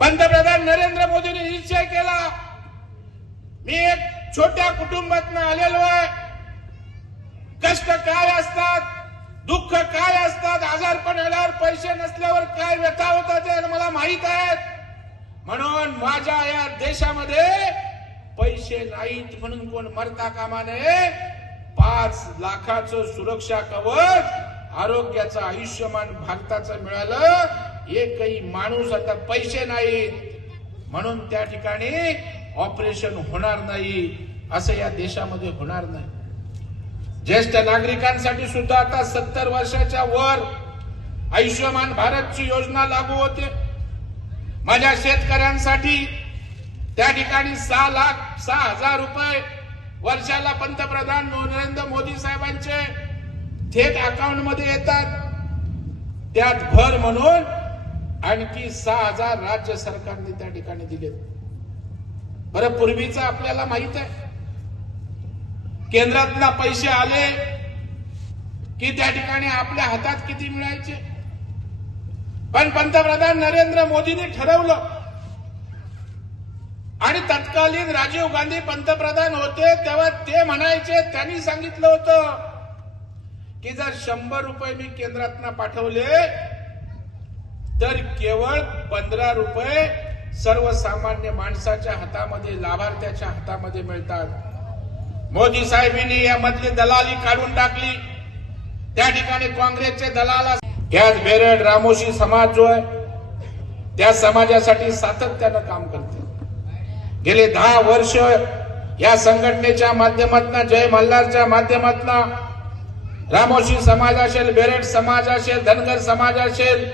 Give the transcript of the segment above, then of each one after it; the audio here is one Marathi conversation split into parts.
पंतप्रधान नरेंद्र मोदींनी निश्चय केला. मी एक छोट्या कुटुंबातनं आलेलो आहे. कष्ट काय असतात दुःख काय असतात आजारपण आल्यावर पैसे नसल्यावर काय व्यथा होतात ते मला माहीत आहे म्हणून माझ्या या देशामध्ये पैसे नाहीत म्हणून कोण मरता कामा नये पाच लाखाचं सुरक्षा कवच आरोग्याचं आयुष्यमान भारताचं मिळालं. एकही माणूस आता पैसे नाहीत. म्हणून त्या ठिकाणी ऑपरेशन होणार नाही असं या देशामध्ये होणार नाही. ज्येष्ठ नागरिकांसाठी सुद्धा आता सत्तर वर्षाच्या वर आयुष्यमान भारतची योजना लागू होते. माझ्या शेतकऱ्यांसाठी त्या ठिकाणी सहा लाख सहा हजार रुपये वर्षाला पंतप्रधान नरेंद्र मोदी साहेबांचे थेट अकाउंटमध्ये येतात. त्यात भर म्हणून आणखी सहा हजार राज्य सरकारने त्या ठिकाणी दिलेत. बरं पूर्वीचं आपल्याला माहीत आहे. केंद्रातला पैसे आले की त्या ठिकाणी आपल्या हातात किती मिळायचे? पण पंतप्रधान नरेंद्र मोदींनी ठरवलं. आणि तत्कालीन राजीव गांधी पंतप्रधान होते तेव्हा ते म्हणायचे त्यांनी सांगितलं होतं की जर शंभर रुपये मी केंद्रातनं पाठवले तर केवळ पंधरा रुपये सर्वसामान्य माणसाच्या हातामध्ये लाभार्थ्याच्या हातामध्ये मिळतात. मोदी साहेबांनी यामधली दलाली काढून टाकली. त्या ठिकाणी काँग्रेसचे दलाला ह्याच बेरड रामोशी समाज जो आहे त्या समाजासाठी सातत्यानं काम करते. गेले दहा वर्ष या संघटनेच्या माध्यमातून जय मल्हारच्या माध्यमातून रामोशी समाज असेल बेरड समाज असेल धनगर समाज असेल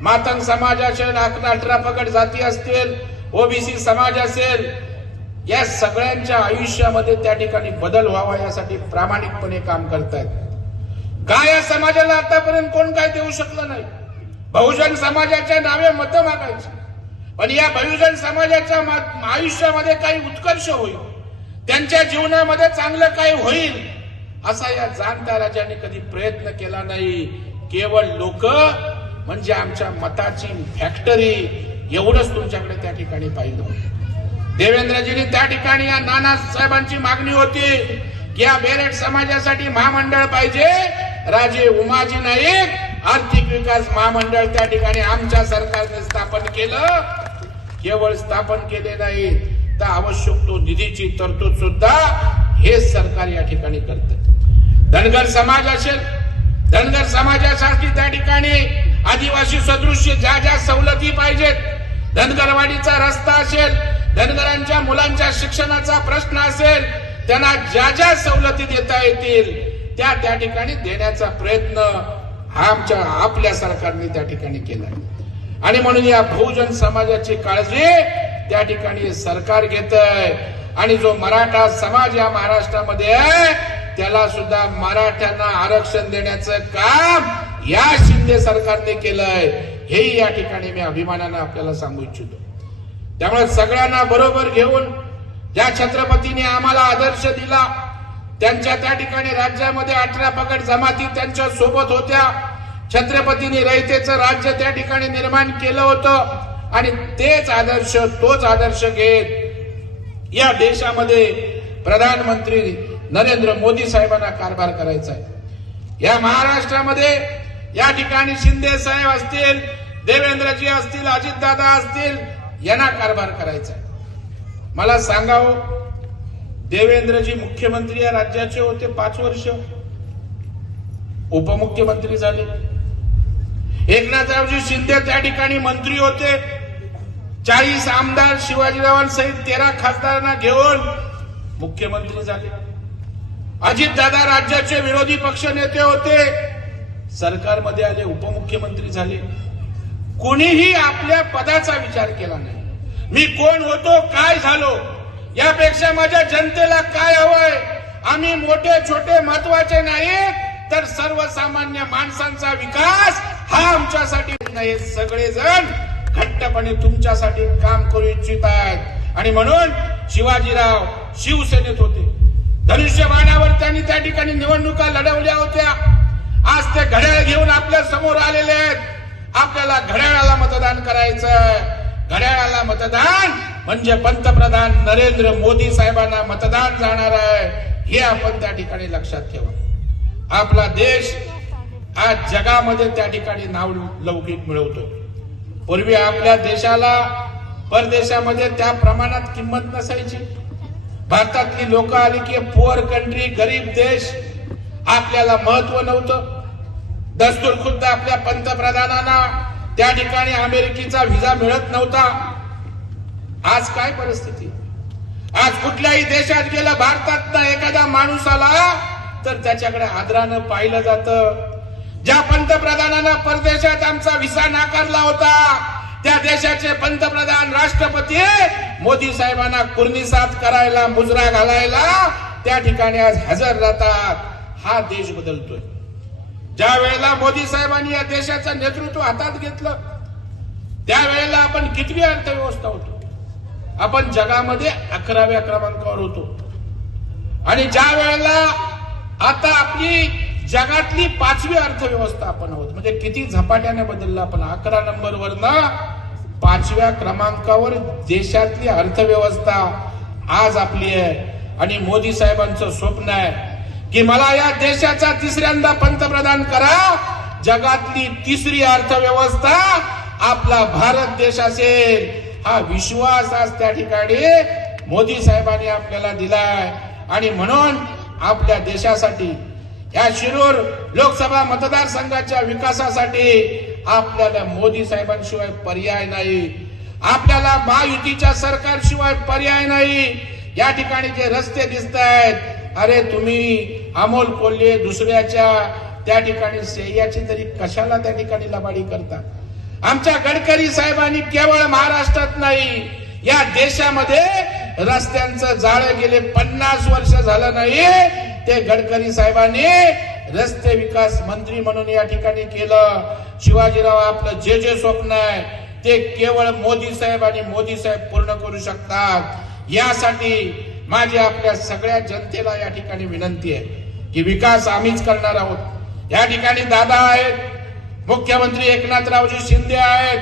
मातंग समाज असेल अकरा अठरा पगड जाती असतील ओबीसी समाज असेल या सगळ्यांच्या आयुष्यामध्ये त्या ठिकाणी बदल व्हावा यासाठी प्रामाणिकपणे काम करतायत. का या समाजाला आतापर्यंत कोण काय देऊ शकलं नाही? बहुजन समाजाच्या नावे मतं मागायची. पण या बहुजन समाजाच्या आयुष्यामध्ये काही उत्कर्ष होईल. त्यांच्या जीवनामध्ये चांगलं काही होईल असा या जाणत्या राजाने कधी प्रयत्न केला नाही. केवळ लोक म्हणजे आमच्या मताची फॅक्टरी एवढंच तुमच्याकडे त्या ठिकाणी पाहिलं देवेंद्रजींनी त्या ठिकाणी या नाना साहेबांची मागणी होती की या बेरेट समाजासाठी महामंडळ पाहिजे. राजे उमाजी नाईक आर्थिक विकास महामंडळ त्या ठिकाणी आमच्या सरकारने स्थापन केलं. केवळ स्थापन केले नाही तर आवश्यक तो निधीची तरतूद सुद्धा हेच सरकार या ठिकाणी करत. धनगर समाज असेल धनगर समाजासाठी त्या ठिकाणी आदिवासी सदृश्य ज्या ज्या सवलती पाहिजेत धनगरवाडीचा रस्ता असेल धनगरांच्या मुलांच्या शिक्षणाचा प्रश्न असेल त्यांना ज्या ज्या सवलती देता येतील त्या त्या ठिकाणी देण्याचा प्रयत्न हा आमच्या आपल्या सरकारने त्या ठिकाणी केला आणि म्हणून या बहुजन समाजाची काळजी त्या ठिकाणी सरकार घेत आणि जो मराठा समाज या महाराष्ट्रामध्ये आहे त्याला सुद्धा मराठ्यांना आरक्षण देण्याचं काम या शिंदे सरकारने केलंय हेही या ठिकाणी मी अभिमानानं आपल्याला सांगू इच्छितो. त्यामुळे सगळ्यांना बरोबर घेऊन ज्या छत्रपतीने आम्हाला आदर्श दिला त्यांच्या त्या ठिकाणी राज्यामध्ये अठरा पगड जमाती त्यांच्यासोबत होत्या. छत्रपतीने रयतेचं राज्य त्या ठिकाणी निर्माण केलं होतं आणि तेच आदर्श तोच आदर्श घेत या देशामध्ये प्रधानमंत्री नरेंद्र मोदी साहेबांना कारभार करायचा आहे. या महाराष्ट्रामध्ये या ठिकाणी शिंदे साहेब असतील देवेंद्रजी असतील अजितदादा असतील यांना कारभार करायचा. मला सांगावं देवेंद्रजी मुख्यमंत्री या राज्याचे होते पाच वर्ष. उपमुख्यमंत्री झाले. एकनाथरावजी शिंदे त्या ठिकाणी मंत्री होते. चाळीस आमदार शिवाजीरावांसहित तेरा खासदारांना घेऊन मुख्यमंत्री झाले. अजितदादा राज्याचे विरोधी पक्ष नेते होते. सरकारमध्ये आले उपमुख्यमंत्री झाले. कोणीही आपल्या पदाचा विचार केला नाही. मी कोण होतो काय झालो यापेक्षा माझ्या जनतेला काय हवंय? आम्ही मोठे छोटे महत्त्वाचे नाहीत तर सर्वसामान्य माणसांचा विकास हा आमच्यासाठी नाही. सगळेजण घट्टपणे तुमच्यासाठी काम करू इच्छित आहेत. आणि म्हणून शिवाजीराव शिवसेनेत होते. धनुष्यबाणावर त्यांनी त्या ठिकाणी निवडणुका लढवल्या होत्या. आज ते घड्याळ घेऊन आपल्यासमोर आलेले आहेत. आपल्याला घड्याळाला मतदान करायचं घड्याळाला मतदान म्हणजे पंतप्रधान नरेंद्र मोदी साहेबांना मतदान जाणार आहे. हे आपण त्या ठिकाणी लक्षात ठेवा. आपला देश आज जगामध्ये त्या ठिकाणी नाव लौकिक मिळवतो पूर्वी आपल्या देशाला परदेशामध्ये त्या प्रमाणात किंमत नसायची. भारतातली लोक आली की पुअर कंट्री गरीब देश आपल्याला महत्त्व नव्हतं. दस्तूर खुद्द आपल्या पंतप्रधानांना. त्या ठिकाणी अमेरिकेचा व्हिसा मिळत नव्हता. आज काय परिस्थिती? आज कुठल्याही देशात गेलं भारतात एखादा माणूस आला तर त्याच्याकडे आदरानं पाहिलं जातं. ज्या पंतप्रधानांना परदेशात आमचा व्हिसा नाकारला होता त्या देशाचे पंतप्रधान राष्ट्रपती मोदी साहेबांना कुर्निसात करायला मुजरा घालायला त्या ठिकाणी आज हजर राहतात. हा देश बदलतोय. ज्या वेळेला मोदी साहेबांनी या देशाचं नेतृत्व हातात घेतलं त्यावेळेला आपण कितवी अर्थव्यवस्था होतो? आपण जगामध्ये अकराव्या क्रमांकावर होतो. आणि ज्या वेळेला आता आपली जगातली पाचवी अर्थव्यवस्था आपण आहोत म्हणजे किती झपाट्याने बदललं आपण अकरा नंबरवर ना पाचव्या क्रमांकावर देशातली अर्थव्यवस्था आज आपली आहे. आणि मोदी साहेबांचं स्वप्न आहे की मला या देशाचा तिसऱ्यांदा पंतप्रधान करा. जगातली तिसरी अर्थव्यवस्था आपला भारत देश असेल. हा विश्वास आज त्या ठिकाणी मोदी साहेबांनी आपल्याला दिलाय. आणि म्हणून आपल्या देशासाठी या शिरूर लोकसभा मतदारसंघाच्या विकासासाठी आपल्याला मोदी साहेबांशिवाय पर्याय नाही. आपल्याला महायुतीच्या सरकारशिवाय पर्याय नाही. या ठिकाणी जे रस्ते दिसत आहेत अरे तुम्ही अमोल कोल्हे दुसऱ्याच्या त्या ठिकाणी सह्याची तरी कशाला त्या ठिकाणी लबाडी करतात? आमच्या गडकरी साहेबांनी केवळ महाराष्ट्रात नाही या देशामध्ये रस्त्यांचं जाळं गेले पन्नास वर्ष झालं नाही. ते गडकरी साहेबांनी रस्ते विकास मंत्री म्हणून या ठिकाणी केलं. शिवाजीराव आपलं जे जे स्वप्न आहे ते केवळ मोदी साहेब आणि मोदी साहेब पूर्ण करू शकतात. यासाठी माझी आपल्या सगळ्या जनतेला या ठिकाणी विनंती आहे. की विकास आम्हीच करणार आहोत. या ठिकाणी दादा आहेत मुख्यमंत्री एकनाथरावजी शिंदे आहेत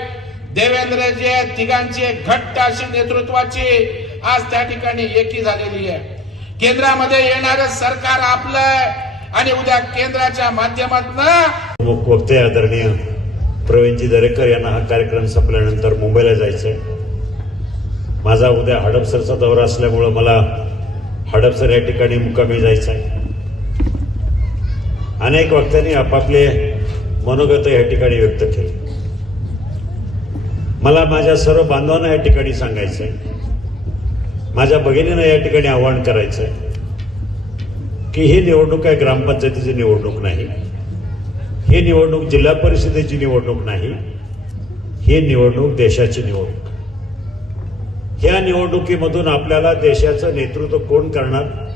देवेंद्रजी आहेत तिघांची एक घट्ट अशी नेतृत्वाची आज त्या ठिकाणी एकी झालेली आहे. केंद्रामध्ये येणारं सरकार आपलं आहे आणि उद्या केंद्राच्या माध्यमातून प्रमुख वक्ते आदरणीय प्रवीणजी दरेकर यांना हा कार्यक्रम संपल्यानंतर मुंबईला जायचंय. माझा उद्या हडपसरचा दौरा असल्यामुळं मला हडपसर या ठिकाणी मुक्कामी जायचं आहे अनेक वक्त्यांनी आपापले मनोगत या ठिकाणी व्यक्त केले. मला माझ्या सर्व बांधवांना या ठिकाणी सांगायचंय. माझ्या भगिनीनं या ठिकाणी आवाहन करायचंय की ही निवडणूक आहे ग्रामपंचायतीची निवडणूक नाही. ही निवडणूक जिल्हा परिषदेची निवडणूक नाही. ही निवडणूक देशाची निवडणूक. ह्या निवडणुकीमधून आपल्याला देशाचं नेतृत्व कोण करणार?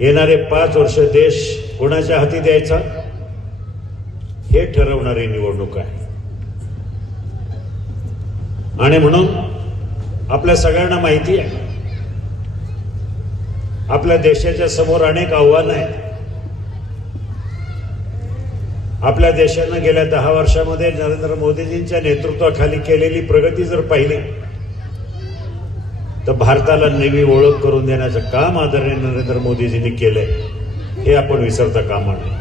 येणारे पाच वर्ष देश कोणाच्या हाती द्यायचा? हे ठरवणारी निवडणूक आहे. आणि म्हणून आपल्या सगळ्यांना माहिती आहे. आपल्या देशाच्या समोर अनेक आव्हानं आहेत. आपल्या देशानं गेल्या दहा वर्षामध्ये नरेंद्र मोदीजींच्या नेतृत्वाखाली केलेली प्रगती जर पाहिली तर भारताला नवी ओळख करून देण्याचं काम आदरणीय नरेंद्र मोदीजींनी केलंय. हे आपण विसरता कामा नये.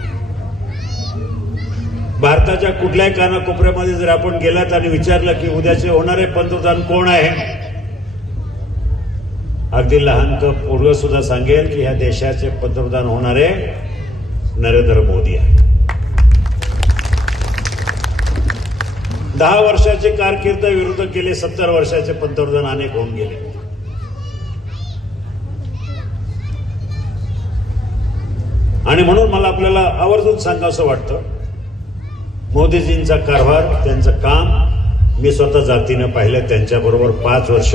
भारताच्या कुठल्याही कानाकोपऱ्यामध्ये जर आपण गेलात आणि विचारलं की उद्याचे होणारे पंतप्रधान कोण आहे? अगदी लहान पूर्व सुद्धा सांगेल की ह्या देशाचे पंतप्रधान होणारे नरेंद्र मोदी आहे दहा वर्षाची कारकीर्द विरुद्ध केले सत्तर वर्षाचे पंतप्रधान अनेक होऊन गेले. आणि म्हणून मला आपल्याला आवर्जून सांगावंसं वाटतं मोदीजींचा कारभार त्यांचं काम मी स्वतः जातीनं पाहिलं त्यांच्याबरोबर पाच वर्ष.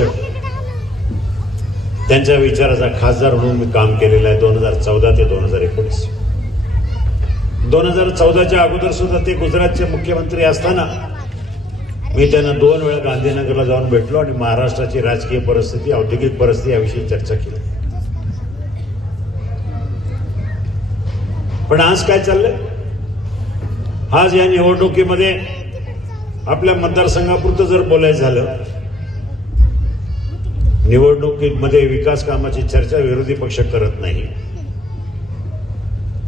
त्यांच्या विचाराचा खासदार म्हणून मी काम केलेलं आहे दोन हजार चौदा ते दोन हजार एकोणीस. दोन हजार चौदाच्या अगोदर सुद्धा ते गुजरातचे मुख्यमंत्री असताना मी त्यांना दोन वेळा गांधीनगरला जाऊन भेटलो आणि महाराष्ट्राची राजकीय परिस्थिती औद्योगिक परिस्थिती याविषयी चर्चा केली. पण आज काय चाललंय? आज या निवडणुकीमध्ये आपल्या मतदारसंघापुरतं जर बोलायचं झालं निवडणुकीमध्ये विकास कामाची चर्चा विरोधी पक्ष करत नाही.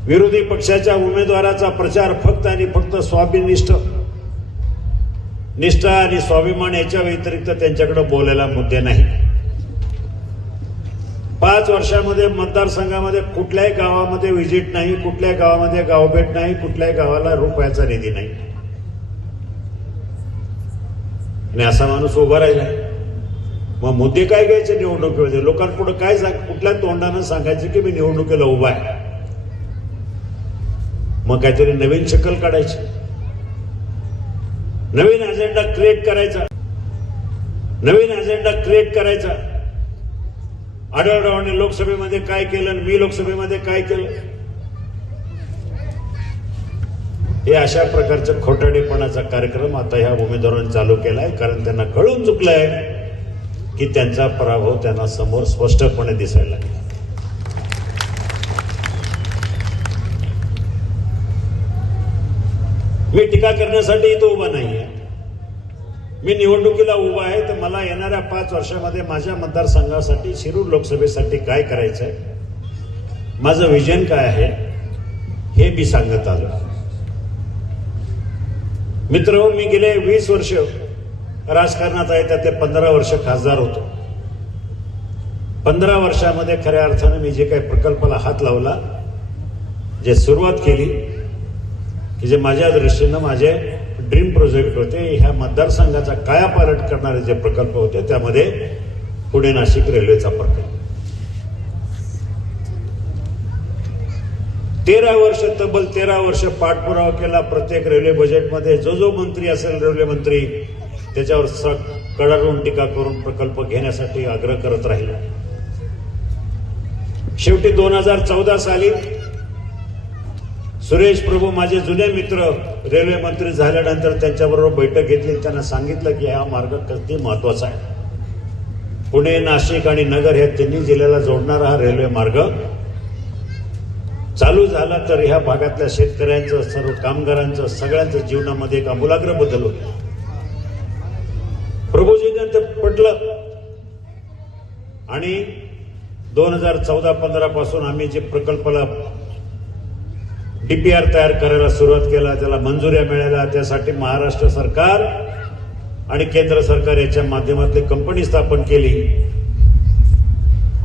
विरोधी पक्षाच्या उमेदवाराचा प्रचार फक्त आणि फक्त स्वाभिनिष्ठ निष्ठा आणि स्वाभिमान याच्या व्यतिरिक्त त्यांच्याकडे बोलायला मुद्दे नाही. पाच वर्षामध्ये मतदारसंघामध्ये कुठल्याही गावामध्ये व्हिजिट नाही कुठल्याही गावामध्ये गावभेट नाही कुठल्याही गावाला रुपयाचा निधी नाही. आणि असा माणूस उभा राहिला. मग मुद्दे काय घ्यायचे निवडणुकीमध्ये? लोकांपुढे काय सांग कुठल्या तोंडानं सांगायचं की मी निवडणुकीला उभा आहे? मग काहीतरी नवीन शक्कल काढायची. नवीन अजेंडा क्रिएट करायचा. नवीन अजेंडा क्रिएट करायचा. आढळरावांनी लोकसभेमध्ये काय केलं आणि मी लोकसभेमध्ये काय केलं? हे अशा प्रकारचा खोटाडेपणाचा कार्यक्रम आता ह्या उमेदवारांनी चालू केलाय कारण त्यांना कळून चुकलंय की त्यांचा पराभव त्यांना समोर स्पष्टपणे दिसायला लागला. मी टीका करण्यासाठी तो उभा नाहीये. मी निवडणुकीला उभा आहे तर मला येणाऱ्या पाच वर्षामध्ये माझ्या मतदारसंघासाठी शिरूर लोकसभेसाठी काय करायचं आहे माझं विजन काय आहे हे मी सांगत आलो. मित्र मी गेले वीस वर्ष राजकारणात आहे त्यात ते पंधरा वर्ष खासदार होतो. पंधरा वर्षामध्ये खऱ्या अर्थानं मी जे काही प्रकल्पाला हात लावला जे सुरुवात केली की जे माझ्या दृष्टीनं माझे ड्रीम प्रोजेक्ट होते ह्या मतदारसंघाचा कायापालट करणारे जे प्रकल्प होते त्यामध्ये पुणे नाशिक रेल्वेचा प्रकल्प. तेरा वर्ष तब्बल तेरा वर्ष पाठपुरावा केला प्रत्येक रेल्वे बजेटमध्ये. जो जो मंत्री असेल रेल्वे मंत्री त्याच्यावर स कडाडून टीका करून प्रकल्प घेण्यासाठी आग्रह करत राहिला. शेवटी दोन हजार चौदा साली सुरेश प्रभू माझे जुने मित्र रेल्वे मंत्री झाल्यानंतर त्यांच्याबरोबर बैठक घेतली. त्यांना सांगितलं की हा मार्ग किती महत्त्वाचा आहे. पुणे नाशिक आणि नगर ह्या तिन्ही जिल्ह्याला जोडणारा हा रेल्वे मार्ग. चालू झाला तर ह्या भागातल्या शेतकऱ्यांचं सर्व कामगारांचं सगळ्यांचं जीवनामध्ये एक आमूलाग्र बदल होतो प्रभूजींना ते पटलं. आणि दोन हजार चौदा पंधरा पासून आम्ही जे प्रकल्पाला डीपीआर तयार करायला सुरुवात केला त्याला मंजुऱ्या मिळाल्या त्यासाठी महाराष्ट्र सरकार आणि केंद्र सरकार याच्या माध्यमातली कंपनी स्थापन केली.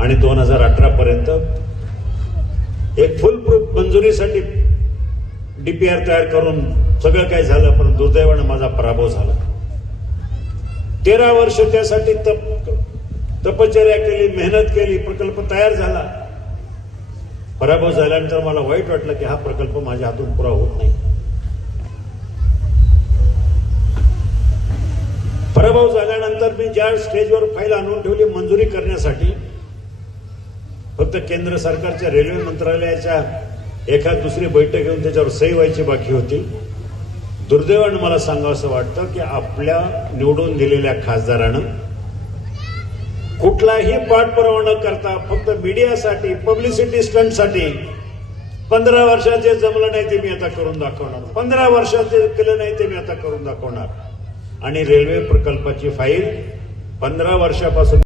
आणि दोन हजार अठरा पर्यंत एक फुल प्रूफ मंजुरीसाठी डीपीआर तयार करून सगळं काही झालं पण दुर्दैवानं माझा पराभव झाला. तेरा वर्ष त्यासाठी तप तपश्चर्या केली मेहनत केली प्रकल्प तयार झाला. पराभव झाल्यानंतर मला वाईट वाटलं की हा प्रकल्प माझ्या हातून पुरा होत नाही. पराभव झाल्यानंतर मी ज्या स्टेजवर फाईल आणून ठेवली मंजुरी करण्यासाठी फक्त केंद्र सरकारच्या रेल्वे मंत्रालयाच्या एखाद दुसरी बैठक घेऊन त्याच्यावर सही व्हायची बाकी होती. दुर्दैवानं मला सांगावं असं वाटतं की आपल्या निवडून दिलेल्या खासदारानं कुठलाही पाठपुरावा न करता फक्त मीडियासाठी पब्लिसिटी स्टंटसाठी पंधरा वर्षात जे जमलं नाही ते मी आता करून दाखवणार. पंधरा वर्षात जे केलं नाही ते मी आता करून दाखवणार. आणि रेल्वे प्रकल्पाची फाईल पंधरा वर्षापासून